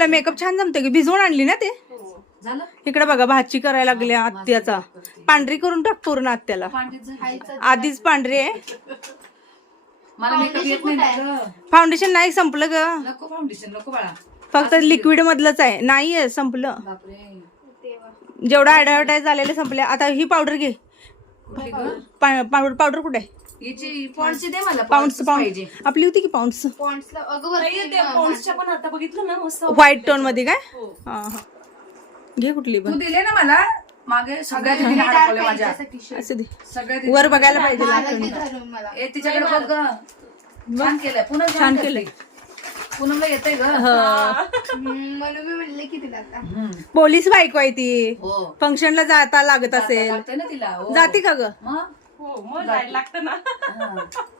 तुला मेकअप छान जमते की भिजवून आणली ना ते? झालं? इकडे बघा भाजी करायला लागली आत्याचा. पांढरी करून टाक पूर्ण आत्याला. आधीच पांढरी आहे. मला मेकअप येत नाही. फाउंडेशन नाही संपलं ग. नको फाउंडेशन नको बाळा. फक्त लिक्विड मधलंच आहे. नाही आहे संपलं. जेवढं ऍडव्हर्टाईज झालेले संपले आता ही पावडर घे? पावडर पावडर कुठे आहे? याची दे मला पाऊंड पाहिजे. आपली होती की पाऊंड्स पॉइंट्सला अगं वरती पण आता बघितलं ना मस्त व्हाईट टोनमध्ये काय? हा. हा घे कुठली तू पण दिले ना मला? मागे सगळ्या माझ्या. वर बघायला पाहिजे तिच्याकडे बघ. छान केलंय पुन्हा छान केलंय. पूनमला येतंय ग. हम्म, म्हणून मी म्हणले की तिला आता. पोलीस बायको आहे ती. हो. फंक्शनला जाता लागत असेल. लागतंय ना तिला हो. जाते का ग? हो मग जायला लागतं ना.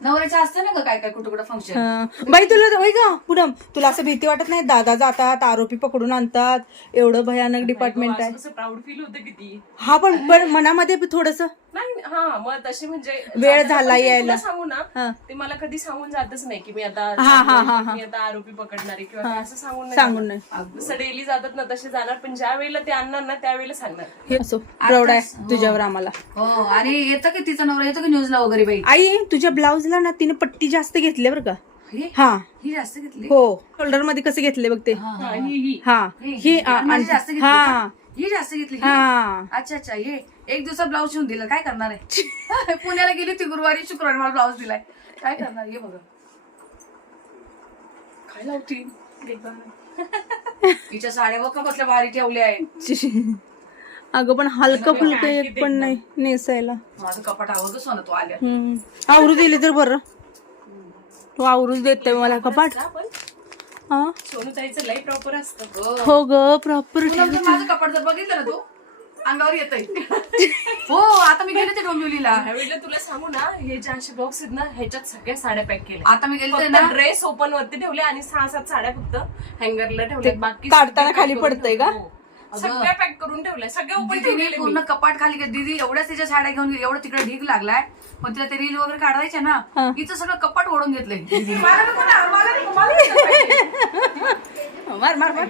नवऱ्याच्या असते ना ग काय काय कुठं कुठं फंक्शन. बाई तुला वय का पूनम तुला असं भीती वाटत नाही? दादा जातात आरोपी पकडून आणतात. एवढं भयानक डिपार्टमेंट आहे. असं प्राऊड फील होतं किती? हा पण पण मनामध्ये थोडस नाही हा मग तसे म्हणजे वेळ झाला यायला. सांगू. ना ते मला कधी सांगून जातच नाही की मी आता हा, हा, हा, हा. मी आता आरोपी पकडणार आहे किंवा असं सांगून नाही सांगून. नाही. जसं डेली जातात ना तसे जाणार पण ज्या वेळेला ते आणणार ना त्यावेळेला सांगणार. हे असो प्रौढ आहे तुझ्यावर आम्हाला. हो आणि येतं की तिचा नवरा येतो की न्यूजला वगैरे बाई? आई तुझ्या ब्लाऊजला ना तिने पट्टी जास्त घेतली बरं का. हे? हा. जास्त घेतली? हो शोल्डरमध्ये कसे घेतले बघ ते. हा, हा. जास्त घेतली हा? ही जास्त घेतली ही? हा. अच्छा अच्छा हे एक दिवसात ब्लाऊज शिवून दिलं. काय करणार आहे? पुण्याला गेली ती गुरुवारी शुक्रवारी मला ब्लाऊज दिलाय. काय करणार हे बघा. काय लावती? तिच्या साड्या बघ कसल्या भारी ठेवल्या आहे अगं पण हलकं फुलकं एक पण नाही. नेसायला. माझं कपाट आवडतो सोनं तू आल्या. आवरू दिली तर बरं. तू आवरूच देत मला कपाट. सोनू ताईचं लई प्रॉपर असतं हो ग प्रॉपर माझं कपाट जर बघितलं ना तू अंगावर येतय हो आता मी गेले ते डोंबिवलीला ह्यावेळेला तुला सांगू ना हे जे असे बॉक्स आहेत ना ह्याच्यात सगळ्या साड्या पॅक केल्या आता मी गेले ना ड्रेस ओपन वरती ठेवले आणि सहा सात साड्या फक्त हँगरला ठेवल्या बाकी काढताना सगळ्या खाली pack करून पडतंय का? हो. सगळ्या पॅक करून ठेवल्या सगळ्या ओपन दीदीने ठेवलेले मी. पूर्ण कपाट खाली गेली. दीदी एवढ्याच तिच्या साड्या घेऊन गेली. एवढं तिकडे ढीक लागलाय पण तिला ते रील वगैरे काढायचे ना हिचं सगळं कपाट ओढून घेतलंय. मला नको ना, मला नको, मला नाही पाहिजे. मार मार मार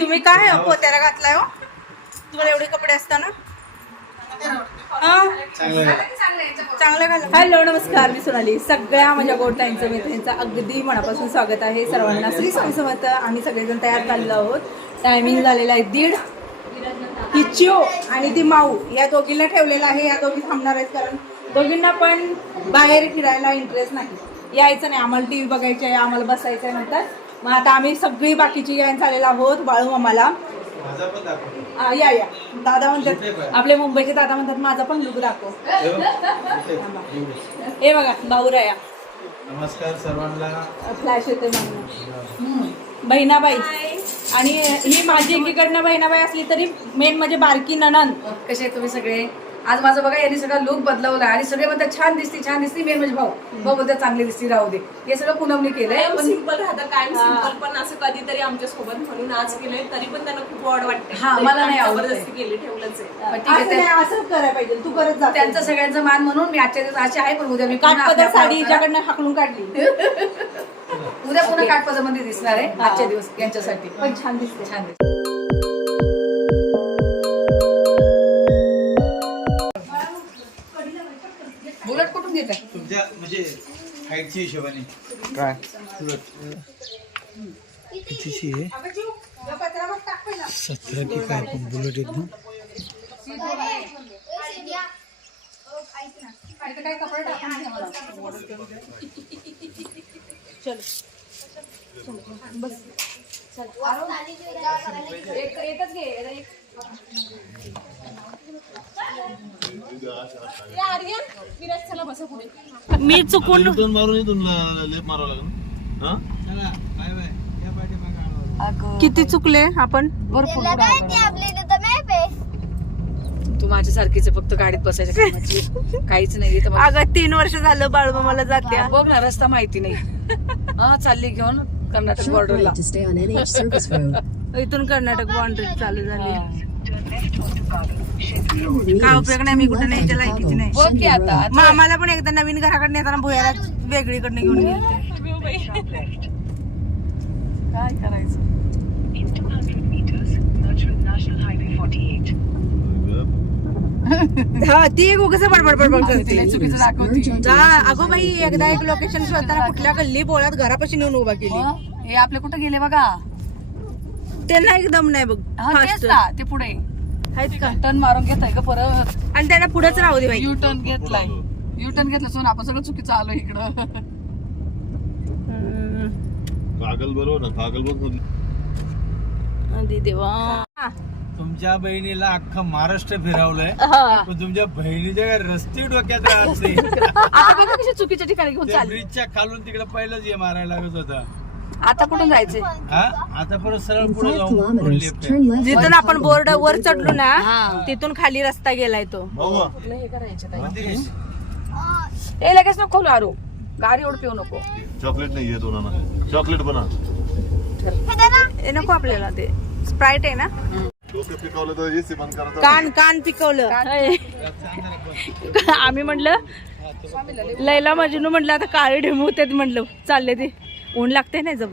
तुम्ही काय पोत्याला घातलाय हो. तुम्हाला एवढे कपडे असताना? हा? हॅलो नमस्कार. मी सोनाली. सगळ्या माझ्या गोटांचं मित्रांचं अगदी मनापासून स्वागत आहे. सर्वांना श्री स्वामी आम्ही सगळेजण तयार झालेलो आहोत. टायमिंग झालेला आहे दीड. ही चिओ आणि ती माऊ या दोघींना ठेवलेलं आहे. या दोघी थांबणार आहेत कारण दोघींना पण बाहेर फिरायला इंटरेस्ट नाही. यायचं नाही. आम्हाला टी व्ही बघायची आहे आम्हाला बसायचं आहे म्हणतात मग आता आम्ही सगळी बाकीची गॅन झालेलो आहोत बाळू मामाला. आ, या या. दादा म्हणतात आपले मुंबईचे दादा म्हणतात माझा पण लुक दाखव. हे बघा बाऊराया नमस्कार सर्वांना. फ्लॅश येते म्हणून. बहिणाबाई. आणि ही माझी एकीकडनं बहिणाबाई असली तरी मेन म्हणजे बारकी ननन कसे तुम्ही सगळे? आज माझं बघा यांनी सगळं लुक बदलवला आणि सगळे म्हणतात छान दिसती छान दिसती मेन म्हणजे भाऊ भाऊ म्हणतात चांगली दिसती राहू दे. हे सगळं पूनमने केलंय. कायम पण सिंपल राहतं कायम सिंपल पण असं कधीतरी आमच्यासोबत म्हणून आज केलंय तरी पण त्यांना खूप आवड वाटते हा, मला नाही आवडत जबरदस्ती केली ठेवलंच आहे. पण ठीक आहे असं करायला पाहिजे तू करत जा. त्यांचं सगळ्यांचं मान म्हणून मी आजच्या दिवस अशी आहे पण उद्या मी पुन्हा काठपदर आपल्या- साडी हिच्याकडनं हाकलून काढली. उद्या पुन्हा काठपदरमध्ये दिसणार आहे आजच्या दिवस यांच्यासाठी. पण छान दिसते छान दिसते. घेत तुमच्या म्हणजे हाईटच्या हिशोबाने. काय? कितीची आहे? सतरा की काय पण बुलेट आहेत ना मी चुकून दोन मारून इथून लेप मारावं लागेल. हा? किती चुकले आपण? भरपूर. तू माझ्या सारखीच फक्त गाडीत बसायच्या काहीच नाही. अगं तीन वर्ष झालं बाळूमामाला जात्या. बघ ना रस्ता माहिती नाही. हा चालली घेऊन. Karnataka बॉर्डरला to stay on NH Service Road. इथून कर्नाटक बाउंड्री चालू झाली. काय उपयोग नाही मी कुठं नाही नाही. बघ की आता. मग आम्हाला पण एकदा नवीन घराकडे येताना भुयाला वेगळीकडनं घेऊन गेले काय करायचं? In 200 meters, merge with National Highway 48. हा ती एक उगाच बडबड बडबड तिला करते जा अगो बाई एकदा एक लोकेशन शोधताना कुठल्या गल्ली बोळात घरापाशी नेऊन उभा केली. हो, आपले कुठे गेले बघा? त्यांना एकदम नाही बघ हा तेच फास्ट ना ते पुढे. आहेत का? टर्न मारून घेताय का परत. आणि त्यांना पुढेच राहू दे बाई. यू टर्न घेतलाय. यू टर्न घेतलं सोन आपण सगळं चुकीचं आलो इकडं. हम्म. कागल बरोबर ना कागल बरोबर. देवा. तुमच्या बहिणीला अख्खं महाराष्ट्र फिरवलंय. हा. पण तुमच्या बहिणीच्या काय रस्ते डोक्यात राहत नाही. आता बघा कशी चुकीच्या ठिकाणी घेऊन त्या चालली. ब्रिजच्या खालून तिकडे पहिलंच हे मारायला लागत होता. आता कुठून जायचंय? हा? आता परत सरळ पुढे In 5 जाऊन पुढे kilometers, left turn left. जिथून आपण बोर्ड वर चढलो ना हा. तिथून खाली रस्ता गेलाय तो. ए लगेच नको खोलू आरू गाडी ओढ पिऊ नको. चॉकलेट नाही आहे दोनांना चॉकलेट बना. हे नको आपल्याला ते. स्प्राईट आहे ना? डोके पिकवलं तर एसी बंद करायचं कान कान पिकवलं. आम्ही म्हटलं लैला मजनू म्हटलं आता काळे ढेमू होते म्हटलं. चालले ते. ऊन लागते नाही जम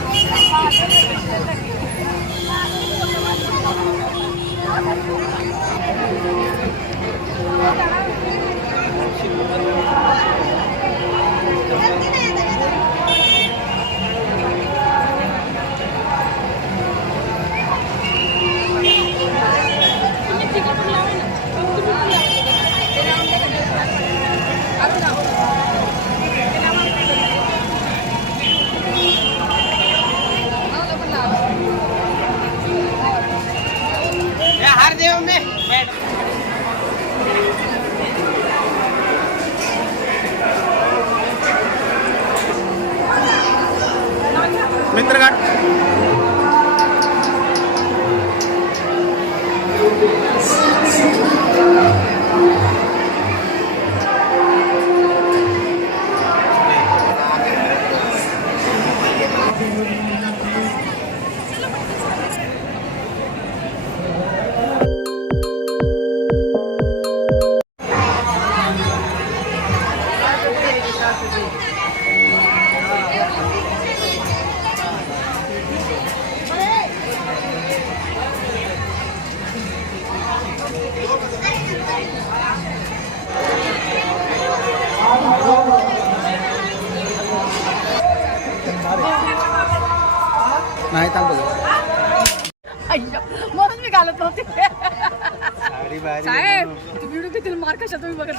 साहेब व्हिडिओ किती मार कशा तुम्ही बघत?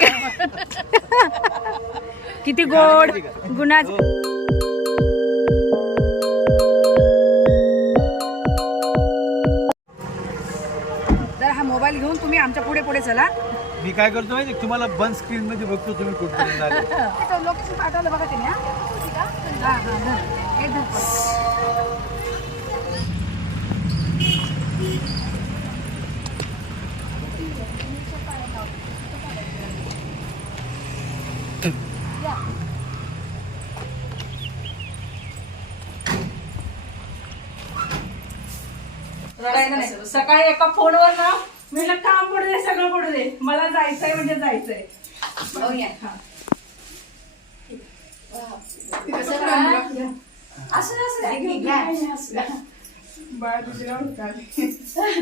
किती गोड गुणाच तर हा. मोबाईल घेऊन तुम्ही आमच्या पुढे पुढे चला. मी काय करतो माहिती? तुम्हाला बंद स्क्रीन मध्ये बघतो तुम्ही कुठपर्यंत लोकेशन पाठवलं बघा त्यांनी हा? हा, हा, धर. हे धर पण. रडायचं नाही. सकाळी एका फोनवर ना म्हटलं काम पडू दे सगळं पडू दे. मला जायचंय म्हणजे जायचंय. हो, या. असं नसतं.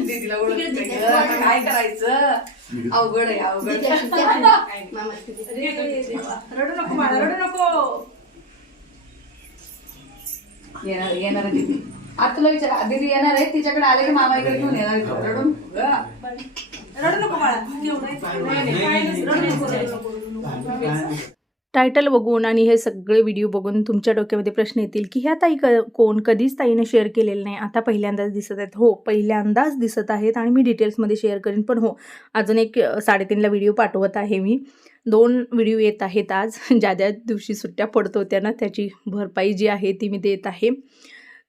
दीदीला काय करायचं? अवघड आहे अवघड. रडू नको मला रडू नको. येणार येणार दीदी. आता तुला विचार दीदी येणार आहे तिच्याकडे आले की मामा इकडे घेऊन येणार. रडून ग. रडू नको टायटल बघून आणि हे सगळे व्हिडिओ बघून तुमच्या डोक्यामध्ये प्रश्न येतील की ह्या ताई क कोण? कधीच ताईने शेअर केलेलं नाही. आता पहिल्यांदाच दिसत आहेत. हो पहिल्यांदाच दिसत आहेत आणि मी डिटेल्समध्ये शेअर करीन. पण हो अजून एक अ, साडेतीनला व्हिडिओ पाठवत आहे मी. दोन व्हिडिओ येत आहेत आज. ज्या ज्या दिवशी सुट्ट्या पडत होत्या ना त्याची भरपाई जी आहे ती मी देत आहे.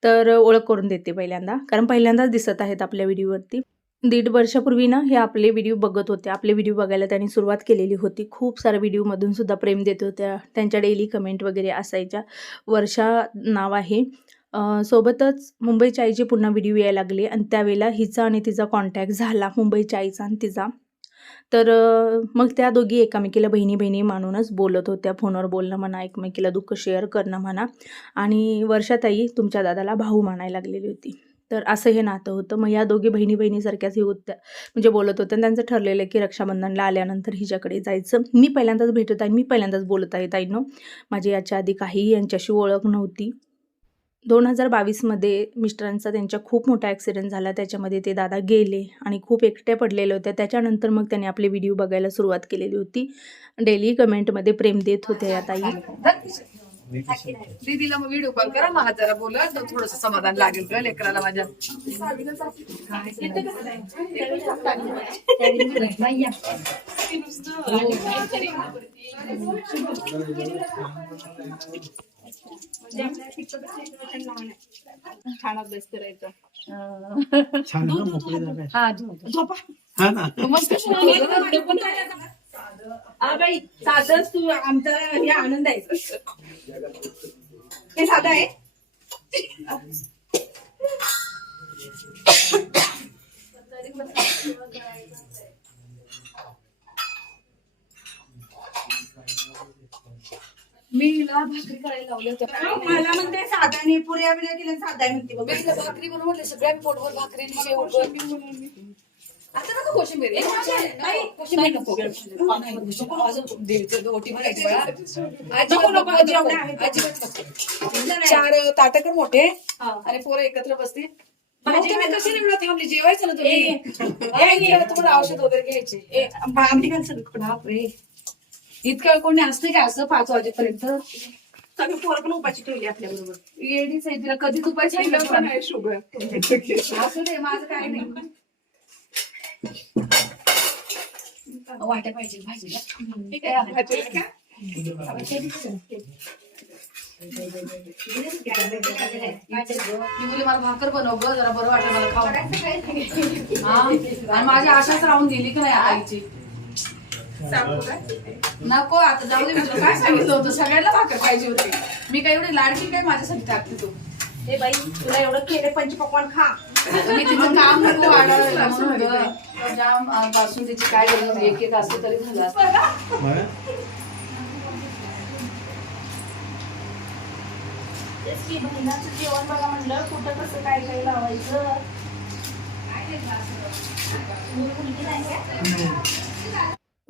तर ओळख करून देते पहिल्यांदा. कारण पहिल्यांदाच दिसत आहेत आपल्या व्हिडिओवरती. दीड वर्षापूर्वी ना हे आपले व्हिडिओ बघत होते. आपले व्हिडिओ बघायला त्यांनी सुरुवात केलेली होती. खूप साऱ्या व्हिडिओमधून सुद्धा प्रेम देत होत्या. त्यांच्या डेली कमेंट वगैरे असायच्या. वर्षा नाव आहे. सोबतच मुंबईच्या आईचे पुन्हा व्हिडिओ यायला लागले. आणि त्यावेळेला हिचा आणि तिचा कॉन्टॅक्ट झाला. मुंबईच्या आईचा आणि तिचा. तर मग त्या दोघी एकामेकीला बहिणी बहिणी मानूनच बोलत होत्या. फोनवर बोलणं म्हणा एकमेकीला दुःख शेअर करणं म्हणा. आणि वर्षाताई तुमच्या दादाला भाऊ मानायला लागलेली होती. तर असं हे नातं होतं. मग या दोघी बहिणी बहिणीसारख्याच हे होत्या म्हणजे बोलत होत्या. आणि त्यांचं ठरलेलं की रक्षाबंधनला आल्यानंतर हिच्याकडे जायचं. मी पहिल्यांदाच भेटत आहे मी पहिल्यांदाच बोलत आहे ताईनं. माझी याच्या आधी काहीही यांच्याशी ओळख नव्हती. दोन हजार बावीसमध्ये मिस्टरांचा त्यांच्या खूप मोठा ॲक्सिडेंट झाला. त्याच्यामध्ये ते दादा गेले आणि खूप एकट्या पडलेल्या होत्या त्याच्यानंतर मग त्यांनी आपले व्हिडिओ बघायला सुरुवात केलेली होती. डेली कमेंटमध्ये प्रेम देत होते या ताई. दीदीला मग व्हिडिओ कॉल करा मग जरा बोला तर थोडस समाधान लागेल का लेकराला माझ्या? छान अभ्यास करायचा. हा झोपा. हा मस्त हा आमचा हे आनंद आहे. हे साधं आहे मी भाकरी करायला लावले होत्या मला म्हणते साधाने पुऱ्या बिऱ्या केल्या साधा आहे म्हणते बघ. मी भाकरी बनवून म्हटले सगळ्या पोटभर भाकरी आणि शेव कर. आता नको कोशिंबीर. नाही, कोशिंबीर नको. चार ताटकर मोठे. आणि पोरं एकत्र बसतील. कशी निवडा थांबली? जेवायचं ना तुम्ही. तुम्हाला औषध वगैरे घ्यायचे. आमटी बापरे. इतकं कोणी असते का असं पाच वाजेपर्यंत? सगळं पोरं पण उपाशी ठेवली आपल्या बरोबर येडीच आहे तिला कधी दुपारची शुगर. असू दे माझं काय नाही. वाट्या पाहिजे भाजीला मी बोलले मला भाकर बनव ग जरा बरं वाटलं मला खाऊ हा आणि माझी आशाच राहून गेली की नाही आईची नको आता जाऊ दे मी तुला काय सांगितलं होतं? सगळ्यांना भाकर पाहिजे होती. मी काय एवढी लाडकी काय माझ्यासाठी टाकते तू? ए बाई तुला एवढं केले पंचपक्वान खा. मी तिचं काम नको वाढवायला म्हणून ग. जाम अं, पासून तिची काय गरज नाही. एक एक असतं तरी झालं असतं. बघा. जेवण बघा म्हणलं कुठं कसं काय काय लावायचं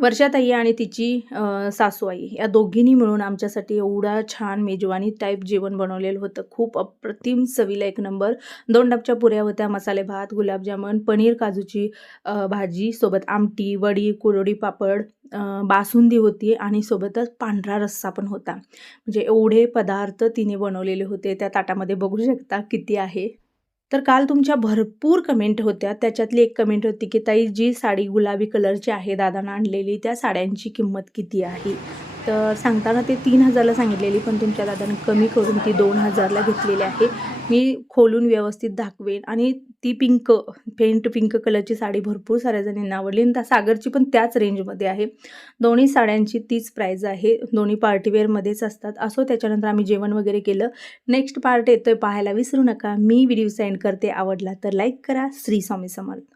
वर्षाताई आणि तिची अ, सासूआई या दोघींनी मिळून आमच्यासाठी एवढा छान मेजवानी टाईप जेवण बनवलेलं होतं. खूप अप्रतिम चवीला एक नंबर दोन डबच्या पुऱ्या होत्या मसाले भात गुलाबजामुन पनीर काजूची भाजी सोबत आमटी वडी कुरडी पापड बासुंदी होती आणि सोबतच पांढरा रस्सा पण होता. म्हणजे एवढे पदार्थ तिने बनवलेले होते. त्या ताटामध्ये बघू शकता किती आहे. तर काल तुमच्या भरपूर कमेंट होत्या. त्याच्यातली एक कमेंट होती की ताई जी साडी गुलाबी कलरची आहे दादानं आणलेली त्या साड्यांची किंमत किती आहे? तर सांगताना ते तीन हजारला सांगितलेली पण तुमच्या दादानं कमी करून ती दोन हजारला घेतलेली आहे. मी खोलून व्यवस्थित दाखवेन आणि ती पिंक फेंट पिंक कलरची साडी भरपूर साऱ्या जणींना आवडली आणि त्या सागरची पण त्याच रेंजमध्ये आहे. दोन्ही साड्यांची तीच प्राईज आहे. दोन्ही पार्टीवेअरमध्येच असतात. असो त्याच्यानंतर आम्ही जेवण वगैरे केलं. नेक्स्ट पार्ट येतोय पाहायला. विसरू नका. मी व्हिडिओ सेंड करते. आवडला तर लाईक करा. श्री स्वामी समर्थ.